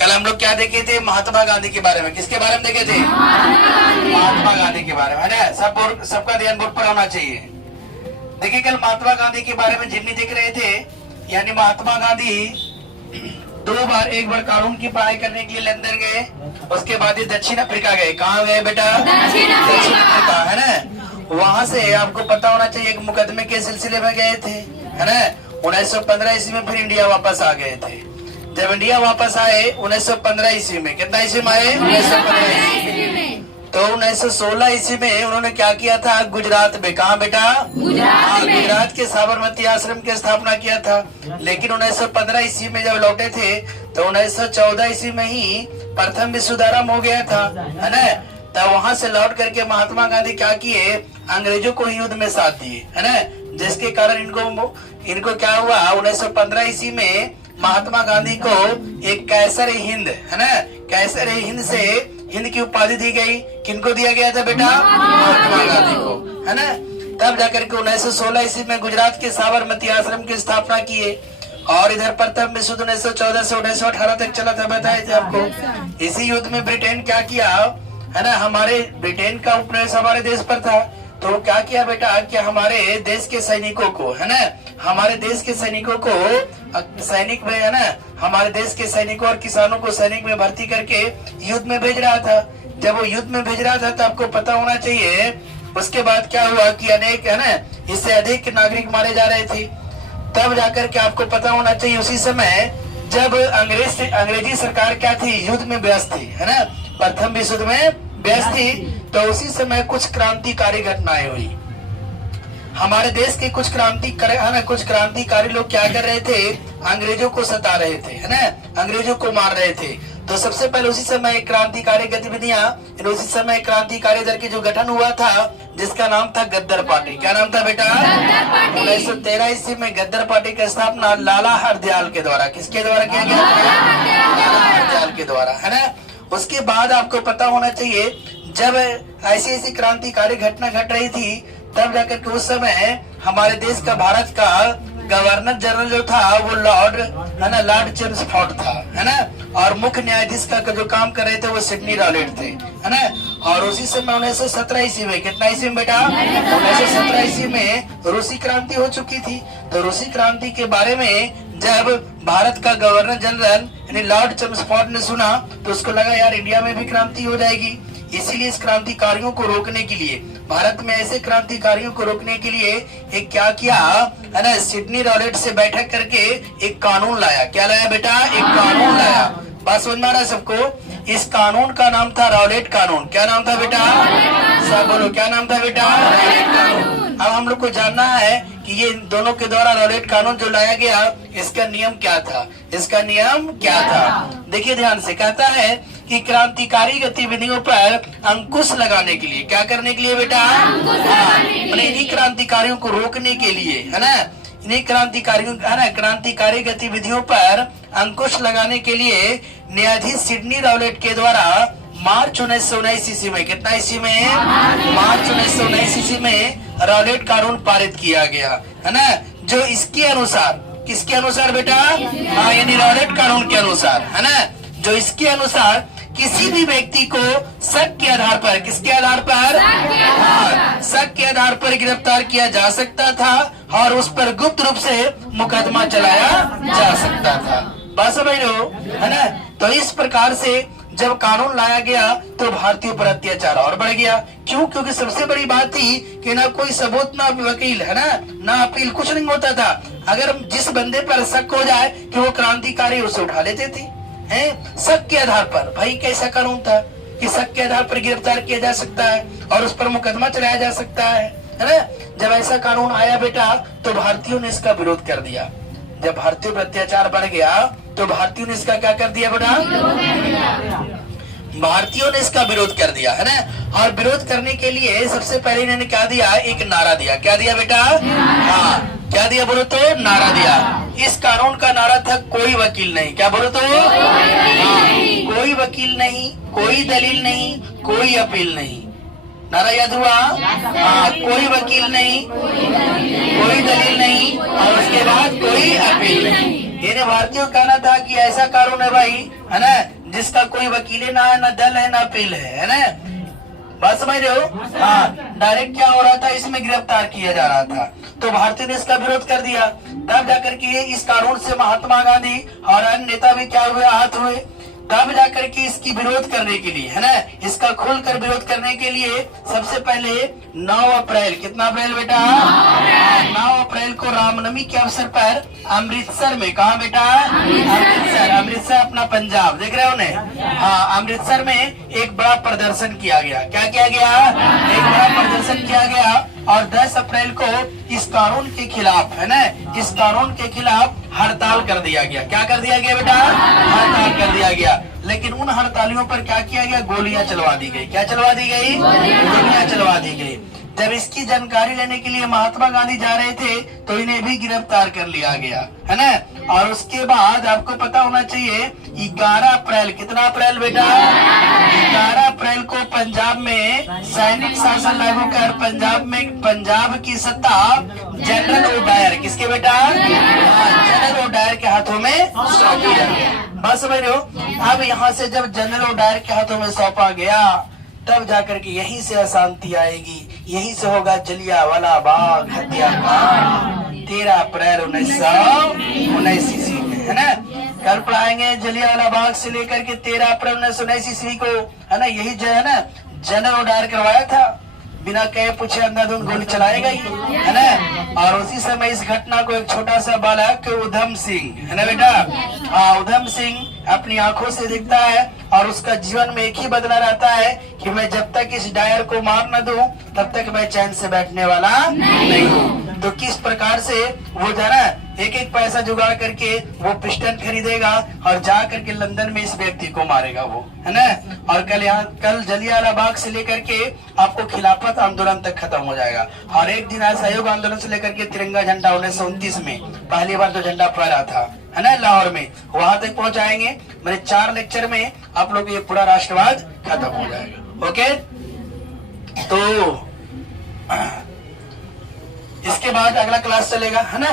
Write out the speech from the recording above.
कल हम लोग क्या देखे थे? महात्मा गांधी के बारे में। किसके बारे में देखे थे? महात्मा गांधी के बारे में, है ना? सबका ध्यान बोर्ड पर होना चाहिए। देखिए कल महात्मा गांधी के बारे में जिम्मी देख रहे थे, यानी महात्मा गांधी 2 बार, एक बार कानून की पढ़ाई करने के लिए लंदन गए, उसके बाद ये दक्षिण अफ्रीका गए। कहाँ गए बेटा? दक्षिण अफ्रीका, है ना? वहां से आपको पता होना चाहिए एक मुकदमे के सिलसिले में गए थे, है ना? 1915 ईस्वी में फिर इंडिया वापस आ गए थे। जब इंडिया वापस आए 1915 ईस्वी में, कितना ईस्वी में आए? 1915 ईस्वी में। तो 1916 ईस्वी में उन्होंने क्या किया था? गुजरात में। कहा बेटा? गुजरात के साबरमती आश्रम की स्थापना किया था। लेकिन 1915 ईस्वी में जब लौटे थे तो 1914 ईस्वी में ही प्रथम विश्व आरंभ हो गया था, है ना? तब वहां से लौट करके महात्मा गांधी क्या किए? अंग्रेजों को युद्ध में साथ दिए, है ना? जिसके कारण इनको क्या हुआ? 1915 ईस्वी में महात्मा गांधी को एक कैसर हिंद, है ना? कैसर हिंद से हिंद की उपाधि दी गई। किनको दिया गया था बेटा? महात्मा गांधी को, है ना? तब जाकर के 1916 ईस्वी में गुजरात के साबरमती आश्रम की स्थापना किए। और इधर प्रथम विश्व 1914 से 1918 तक चला था, बताए थे आपको। इसी युद्ध में ब्रिटेन क्या किया, है ना? हमारे ब्रिटेन का उपनिवेश हमारे देश पर था, तो क्या किया बेटा कि हमारे देश के सैनिकों को, है ना, हमारे देश के सैनिकों को सैनिक में, है ना, हमारे देश के सैनिकों और किसानों को सैनिक में भर्ती करके युद्ध में भेज रहा था। जब वो युद्ध में भेज रहा था तो आपको पता होना चाहिए उसके बाद क्या हुआ कि अनेक, है ना, इससे अधिक नागरिक मारे जा रहे थे। तब जाकर के आपको पता होना चाहिए उसी समय जब अंग्रेजी सरकार क्या थी? युद्ध में व्यस्त थी, है ना? प्रथम विश्व युद्ध में व्यस्त थी। तो उसी समय कुछ क्रांतिकारी घटनाएं हुई। हमारे देश के कुछ क्रांतिकारी लोग क्या कर रहे थे? अंग्रेजों को सता रहे थे, है ना? अंग्रेजों को मार रहे थे। तो सबसे पहले उसी समय क्रांतिकारी गतिविधियां, उसी समय क्रांतिकारी दल की जो गठन हुआ था जिसका नाम था गद्दर पार्टी। क्या नाम था बेटा? 1913 ईस्वी में गद्दर पार्टी की स्थापना लाला हरदयाल के द्वारा, किसके द्वारा किया गया? लाला हरदयाल के द्वारा, है ना? उसके बाद आपको पता होना चाहिए जब ऐसी ऐसी क्रांतिकारी घटना घट रही थी तब जाकर के उस समय हमारे देश का, भारत का गवर्नर जनरल जो था वो लॉर्ड, है ना, लॉर्ड चेम्सफोर्ड था, है ना? और मुख्य न्यायाधीश का जो काम कर रहे थे वो सिडनी रॉलेट थे, है ना? और उसी समय 1917 ईस्वी में, कितना ईस्वी में बेटा? 1917 ईस्वी में रूसी क्रांति हो चुकी थी। तो रूसी क्रांति के बारे में जब भारत का गवर्नर जनरल यानी लॉर्ड चेम्सफोर्ड ने सुना तो उसको लगा यार इंडिया में भी क्रांति हो जाएगी। इसीलिए इस क्रांतिकारियों को रोकने के लिए, भारत में ऐसे क्रांतिकारियों को रोकने के लिए एक क्या किया, है ना, सिडनी रॉलेट से बैठक करके एक कानून लाया। क्या लाया बेटा? एक कानून लाया। बात समझ में आ रहा है सबको? इस कानून का नाम था रॉलेट कानून। क्या नाम था बेटा? सब बोलो, क्या नाम था बेटा? रॉलेट कानून। अब हम लोग को जानना है कि ये दोनों के द्वारा रॉलेट कानून जो लाया गया इसका नियम क्या था? इसका नियम क्या था? देखिए ध्यान से, कहता है कि क्रांतिकारी गतिविधियों पर अंकुश लगाने के लिए, क्या करने के लिए बेटा? मैंने इन्हीं क्रांतिकारियों को रोकने के लिए, है ना, इन्हीं क्रांतिकारियों, है ना, क्रांतिकारी गतिविधियों पर अंकुश लगाने के लिए न्यायाधीश सिडनी रॉलेट के द्वारा मार्च 1919 ईस्वी में, कितना ईस्वी में? मार्च 1919 ईस्वी में रॉलेट कानून पारित किया गया, है ना? जो इसके अनुसार, किसके अनुसार बेटा? हाँ, यानी रॉलेट कानून के अनुसार, है ना? जो इसके अनुसार किसी भी व्यक्ति को शक के आधार पर, किसके आधार पर? हाँ, शक के आधार पर गिरफ्तार किया जा सकता था और उस पर गुप्त रूप से मुकदमा चलाया जा सकता था। बात समझ रहे हो, है ना? तो इस प्रकार से जब कानून लाया गया तो भारतीयों पर अत्याचार और बढ़ गया। क्यों? क्योंकि सबसे बड़ी बात थी कि ना कोई सबूत, ना वकील, है ना अपील, कुछ नहीं होता था। अगर जिस बंदे पर शक हो जाए कि वो क्रांतिकारी, उसे उठा लेते थे, हैं, शक के आधार पर। भाई कैसा कानून था कि शक के आधार पर गिरफ्तार किया जा सकता है और उस पर मुकदमा चलाया जा सकता है ना? जब ऐसा कानून आया बेटा तो भारतीयों ने इसका विरोध कर दिया। जब भारतीयों पर अत्याचार बढ़ गया तो भारतीयों ने इसका क्या कर दिया बेटा? भारतीयों ने इसका विरोध कर दिया, है ना? और विरोध करने के लिए सबसे पहले इन्होंने क्या दिया? एक नारा दिया। क्या दिया बेटा? हाँ, क्या दिया बोलो तो? नारा दिया। इस कानून का नारा था कोई वकील नहीं। क्या बोलो तो? हाँ, कोई वकील नहीं, कोई दलील नहीं, कोई अपील नहीं। नारा याद हुआ? हाँ, कोई वकील नहीं, कोई दलील नहीं और उसके बाद कोई अपील नहीं। इन्हें भारतीयों का कहना था कि ऐसा कानून है भाई, है ना, जिसका कोई वकील ना है, ना दल है, ना अपील है ना। बात समझ रहे हो? हाँ, डायरेक्ट क्या हो रहा था, इसमें गिरफ्तार किया जा रहा था। तो भारतीय ने इसका विरोध कर दिया। तब जाकर के इस कानून से महात्मा गांधी और अन्य नेता भी क्या हुए, आहत हुए। तब जाकर के इसकी विरोध करने के लिए, है ना, इसका खुलकर विरोध करने के लिए सबसे पहले 9 अप्रैल, कितना अप्रैल बेटा? 9 अप्रैल को रामनवमी के अवसर पर अमृतसर में, कहा बेटा? अमृतसर अपना पंजाब, देख रहे हो ने? हाँ, अमृतसर में एक बड़ा प्रदर्शन किया गया। क्या किया गया? एक बड़ा प्रदर्शन किया गया। और 10 अप्रैल को इस कानून के खिलाफ, है ना, इस कानून के खिलाफ हड़ताल कर दिया गया। क्या कर दिया गया बेटा? हड़ताल कर दिया गया। लेकिन उन हड़तालियों पर क्या किया गया? गोलियां चलवा दी गई। क्या चलवा दी गई? गोलियां चलवा दी गई। जब इसकी जानकारी लेने के लिए महात्मा गांधी जा रहे थे तो इन्हें भी गिरफ्तार कर लिया गया, है ना। और उसके बाद आपको पता होना चाहिए 11 अप्रैल, कितना अप्रैल बेटा? 11 अप्रैल को पंजाब में सैनिक शासन लागू कर पंजाब की सत्ता जनरल ओडायर, किसके बेटा? जनरल ओडायर के हाथों में सौंपी गई। बस समझ रहे हो? अब यहाँ से जब जनरल ओडायर के हाथों में सौंपा गया तब जाकर के यहीं से अशांति आएगी, यहीं से होगा जलियांवाला बाग हत्याकांड 13 अप्रैल 1919 ईस्वी में, है ना। कल पढ़ाएंगे जलियांवाला बाग से लेकर के 13 अप्रैल 1919 ईस्वी को, है ना, यही जो है ना जनरल ओडायर करवाया था। बिना कहे पूछे अंधाधुंध गोली चलाएगा ही, है ना। और उसी समय इस घटना को एक छोटा सा बालक उधम सिंह, है ना बेटा, उधम सिंह अपनी आंखों से देखता है और उसका जीवन में एक ही बदला रहता है कि मैं जब तक इस डायर को मार न दूं तब तक मैं चैन से बैठने वाला नहीं हूँ। तो किस प्रकार से वो जो है एक एक पैसा जुगाड़ करके वो पिस्टन खरीदेगा और जा करके लंदन में इस व्यक्ति को मारेगा वो, है ना। और कल जलियांवाला बाग से लेकर के आपको खिलाफत आंदोलन तक खत्म हो जाएगा। और एक दिन असहयोग आंदोलन से लेकर के तिरंगा झंडा 1929 में पहली बार जो झंडा फहरा था, है ना, लाहौर में, वहां तक पहुंचाएंगे। मेरे 4 लेक्चर में आप लोग ये पूरा राष्ट्रवाद खत्म हो जाएगा। ओके, तो इसके बाद अगला क्लास चलेगा, है ना।